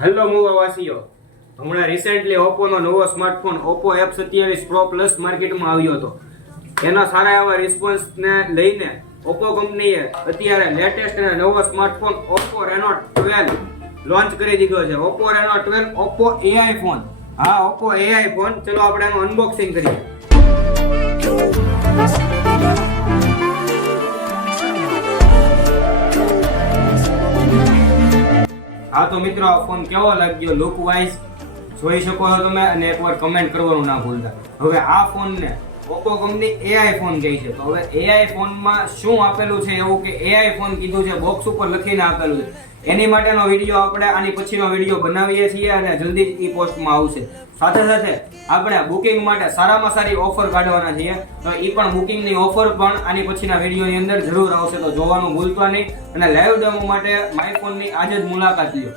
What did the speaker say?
Hello મુવાવાસીઓ, હમણાં recently ઓપ્પોનો નવો smartphone Oppo F27 Pro Plus માર્કેટમાં આવ્યો હતો. એના સારા એવા રિસ્પોન્સને લઈને ઓપ્પો કંપનીએ અત્યારે લેટેસ્ટ અને નવો સ્માર્ટફોન ઓપ્પો Reno 12 લોન્ચ કરી દીધો છે. Oppo Reno 12 Oppo AI phone. હા, ઓપ્પો AI ફોન. ચલો આપણે એનું અનબોક્સિંગ કરીએ. હા તો મિત્રો, આ ફોન કેવો લાગ્યો લુક વાઇઝ જોઈ શકો છો તમે, અને એકવાર કમેન્ટ કરવાનું ના ભૂલતા. હવે આ ફોનને ઓપ્પો કંપની AI ફોન કહે છે. તો હવે AI ફોનમાં શું આપેલું છે એવું કે AI ફોન કીધું છે, બોક્સ ઉપર લખીને આપેલું છે. એની માટેનો વિડીયો આપણે આની પછીનો વિડીયો બનાવીએ છીએ અને જલ્દી જ ઈ પોસ્ટમાં આવશે. સાથે સાથે આપણે બુકિંગ માટે સારામાં સારી ઓફર કાઢવાના છીએ, તો એ પણ બુકિંગની ઓફર પણ આની પછીના વિડીયોની અંદર જરૂર આવશે. તો જોવાનું ભૂલતા નહીં અને લાઈવ ડેમો માટે માય ફોનની આજે જ મુલાકાત લ્યો.